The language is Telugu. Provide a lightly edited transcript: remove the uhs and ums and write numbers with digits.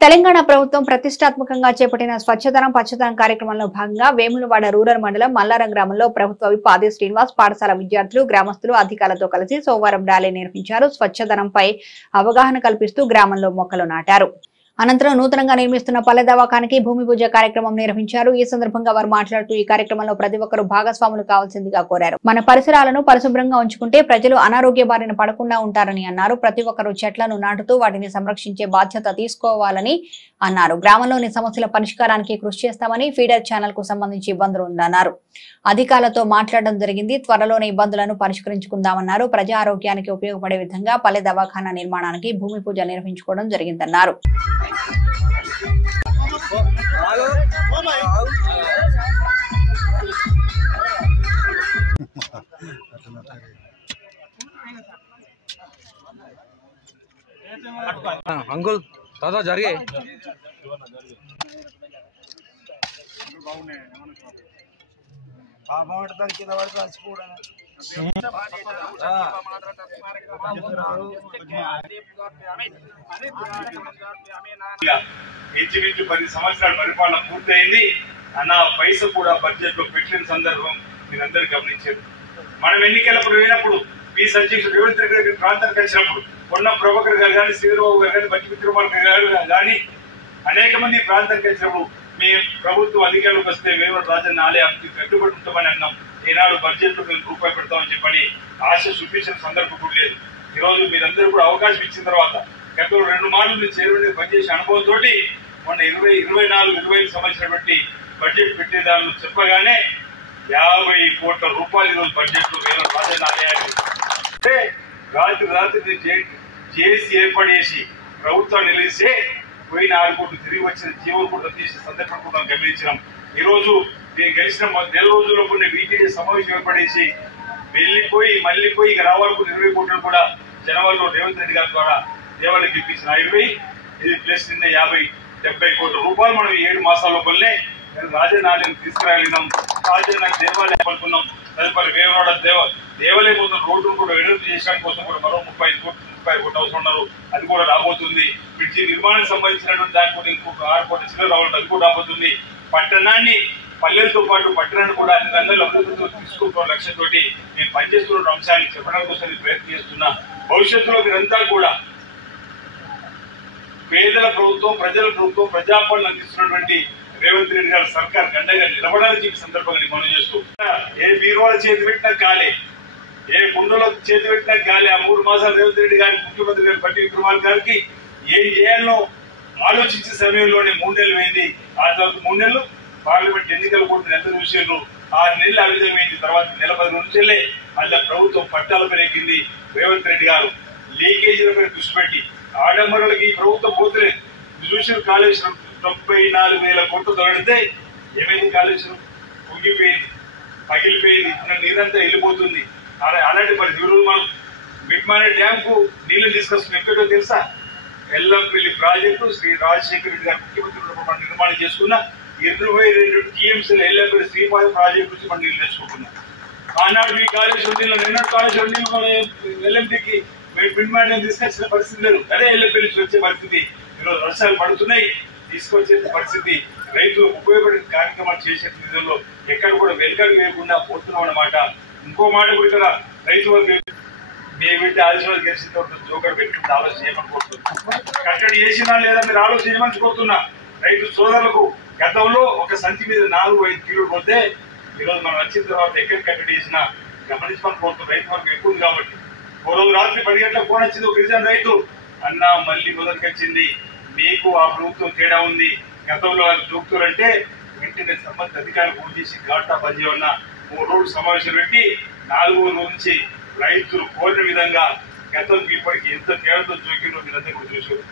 తెలంగాణ ప్రభుత్వం ప్రతిష్టాత్మకంగా చేపట్టిన స్వచ్ఛదనం పచ్చదనం కార్యక్రమంలో భాగంగా వేములవాడ రూరల్ మండలం మల్లారం గ్రామంలో ప్రభుత్వ విప్ ఆది శ్రీనివాస్ పాఠశాల విద్యార్థులు గ్రామస్తులు అధికారులతో కలిసి సోమవారం ర్యాలీ నిర్వహించారు. స్వచ్ఛదనంపై అవగాహన కల్పిస్తూ గ్రామంలో మొక్కలు నాటారు. అనంతరం నూతనంగా నిర్మిస్తున్న పల్లె దవాఖానకి భూమి పూజ కార్యక్రమం నిర్వహించారు. ఈ సందర్భంగా వారు మాట్లాడుతూ ఈ కార్యక్రమంలో ప్రతి ఒక్కరూ భాగస్వాములు కావాల్సిందిగా కోరారు. మన పరిసరాలను పరిశుభ్రంగా ఉంచుకుంటే ప్రజలు అనారోగ్య బారిన పడకుండా ఉంటారని అన్నారు. ప్రతి ఒక్కరూ చెట్లను నాటుతూ వాటిని సంరక్షించే బాధ్యత తీసుకోవాలని అన్నారు. గ్రామంలోని సమస్యల పరిష్కారానికి కృషి చేస్తామని, ఫీడర్ ఛానల్ కు సంబంధించి ఇబ్బందులు ఉందన్నారు. అధికారులతో మాట్లాడడం జరిగింది. త్వరలోనే ఇబ్బందులను పరిష్కరించుకుందామన్నారు. ప్రజా ఆరోగ్యానికి ఉపయోగపడే విధంగా పల్లె దవాఖానా నిర్మాణానికి భూమి పూజ నిర్వహించుకోవడం జరిగిందన్నారు. అంకుల్ దాదా జరిగే ఇంచుమించు 10 సంవత్సరాల పరిపాలన పూర్తయింది అన్న పైస కూడా బడ్జెట్ లో పెట్టిన సందర్భం మీరందరూ గమనించారు. మనం ఎన్నికలకు పోయినప్పుడు పి అధ్యక్షుడు రేవంత్ రెడ్డి గారి ప్రాంతానికి వచ్చినప్పుడు పొన్నం ప్రభాకర్ గారు కానీ, శ్రీరావు గారు కానీ, బట్టి విక్రమార్క గారు కానీ అనేక మంది ప్రాంతానికి వచ్చినప్పుడు మేము ప్రభుత్వం అధికారులకు వస్తే వేమూరు రాజన్న ఆలయానికి కట్టుబడి ఉంటామని అన్నాం. ఈనాడు బడ్జెట్ లో మేము రూపాయి పెడతామని చెప్పని ఆశ చూపించిన సందర్భం కూడా లేదు. ఈరోజు మీరందరూ కూడా అవకాశం ఇచ్చిన తర్వాత గతంలో 2 మార్లు మీరు చేరువని పనిచేసే అనుభవంతో మొన్న 24-25 సంవత్సరాలు బట్టి బడ్జెట్ పెట్టేదాన్ని చెప్పగానే 50 కోట్ల రూపాయలు ఈరోజు బడ్జెట్ లో వేమూరు రాజన్న ఆలయానికి అంటే రాత్రి చేసి ఏర్పాటు చేసి ప్రభుత్వాన్ని నిలిస్తే పోయిన 6 కోట్లు తిరిగి వచ్చిన జీవోలు కూడా తీసిన సందర్భం కూడా గమనించినాం. ఈ రోజు నేను గెలిచిన నెల రోజుల్లో కొన్ని వీటీడీ సమావేశం ఏర్పడేసి మళ్ళీ ఇక రావాలకు 20 కోట్లు కూడా జనవరిలో రేవంత్ రెడ్డి గారి ద్వారా దేవాలయకి ఇప్పించిన 20 ఇది ప్లస్ నిన్న 50-70 కోట్ల రూపాయలు మనం 7 మాసాల లోపలనే రాజన్న ఆలయం తీసుకురాగలిగినాం. రాజన్న దేవాలయం పలుకున్నాం. తదుపరి వేమవాడ దేవాలయం కోసం రోడ్డు కూడా వెడల్పు చేయడానికి కోసం కూడా మరో 30 కోట్లు అవసరం ఉన్నారు. అది కూడా రాబోతుంది. బ్రిడ్జి నిర్మాణానికి సంబంధించినటువంటి దానికి ఇంకొక 6 కోట్ల చిల్లర రావాలి, అది కూడా రాబోతుంది. పట్టణాన్ని పల్లెలతో పాటు పట్టణాన్ని కూడా అన్ని రంగాల్లో అభివృద్ధితో తీసుకుంటున్న లక్ష్యంతో మేము పనిచేస్తున్న అంశాన్ని చెప్పడానికి కోసం ప్రయత్నం చేస్తున్నా. భవిష్యత్తులో మీరంతా కూడా పేదల ప్రభుత్వం, ప్రజల ప్రభుత్వం, ప్రజాపాలన అందిస్తున్నటువంటి రేవంత్ రెడ్డి గారి సర్కార్ గండగా నిలబడాలని సందర్భంగా మనం చేస్తూ ఏ బీరువాల చేతి పెట్టినా కాలే, ఏ కుండలో చేతి పెట్టినా కాలే. ఆ 3 మాసాలు రేవంత్ రెడ్డి గారి ముఖ్యమంత్రి గారి బట్టి విక్రమార్క గారికి ఏం చేయాలనో ఆలోచించే సమయంలోనే 3 నెలలు అయింది. ఆ తర్వాత 3 నెలలు పార్లమెంట్ ఎన్నికలు కూడా ఎంత చూసారు. 6 నెలలు ఆ విధమైంది. తర్వాత నెల 10 రోజులే మళ్ళీ ప్రభుత్వం పట్టాలపై ఎక్కింది. రేవంత్ రెడ్డి గారు లీకేజీలపై దృష్టి పెట్టి ఆడంబరాలకి ఈ ప్రభుత్వం పోతే చూసిన కాళేశ్వరం 94,000 కోట్లు తొలగితే ఏమైంది? కాళేశ్వరం కుంగిపోయింది, పగిలిపోయింది. నీరంతా వెళ్ళిపోతుంది. అలాంటి మరి ఈరోజు మనం మిడ్మానే డ్యామ్ కు నీళ్లు తీసుకొస్తున్న ఎక్కడో తెలుసా? ఎల్లంపల్లి ప్రాజెక్టు శ్రీ రాజశేఖర రెడ్డి గారు ముఖ్యమంత్రి నిర్మాణం చేసుకున్న 22 టీఎంసీల ఎల్లంపల్లి శ్రీపాద ప్రాజెక్టు నుంచి మనం నీళ్లు తెచ్చుకుంటున్నాం. ఆనాడు మీ కాళేశ్వరం నీళ్ళు, నిన్నటి కాళేశ్వరం నీళ్ళు మన ఎల్లంపల్లికి మిడ్మానే తీసుకొచ్చిన పరిస్థితి లేదు. అదే ఎల్లంపల్లి వచ్చే పరిస్థితి. ఈరోజు వర్షాలు పడుతున్నాయి, తీసుకొచ్చే పరిస్థితి. రైతులకు ఉపయోగపడే కార్యక్రమాలు చేసే నిధుల్లో ఎక్కడ కూడా వెనుకలు వేయకుండా పోతున్నాం అన్నమాట. ఇంకో మాట కూడా ఇక్కడ రైతు మీ బిడ్డ ఆదివారం గెలిచిన తర్వాత జోకర్ పెట్టుకుంటే ఆలోచన చేయమని కోరుతున్నా. కట్టడి చేసినా లేదా మీరు ఆలోచన చేయమని కోరుతున్నా. రైతు సోదరులకు గతంలో ఒక సంచి మీద 4-5 కిలోలు పోతే ఈరోజు మనం వచ్చిన తర్వాత ఎక్కడ కట్టడి చేసినా గమనించమని కోరుతున్నాం. రైతు వరకు ఎక్కువ ఉంది కాబట్టి. ఓ రోజు రాత్రి 10 గంటలకు ఫోన్ వచ్చింది ఒక గిరిజన రైతు, అన్న మళ్ళీ మొదటికి వచ్చింది, మీకు ఆ ప్రభుత్వం తేడా ఉంది. గతంలో దూకుతారంటే వెంటనే సంబంధిత అధికారులు ఫోన్ చేసి ఘాటా బంద్ చేయమన్న 3 రోజులు సమావేశం పెట్టి 4వ రోజు నుంచి రైతులు కోరిన విధంగా గతంలో ఇప్పటికి ఎంత తేడాతో జోకిందో మీరందరూ కూడా చూసారు.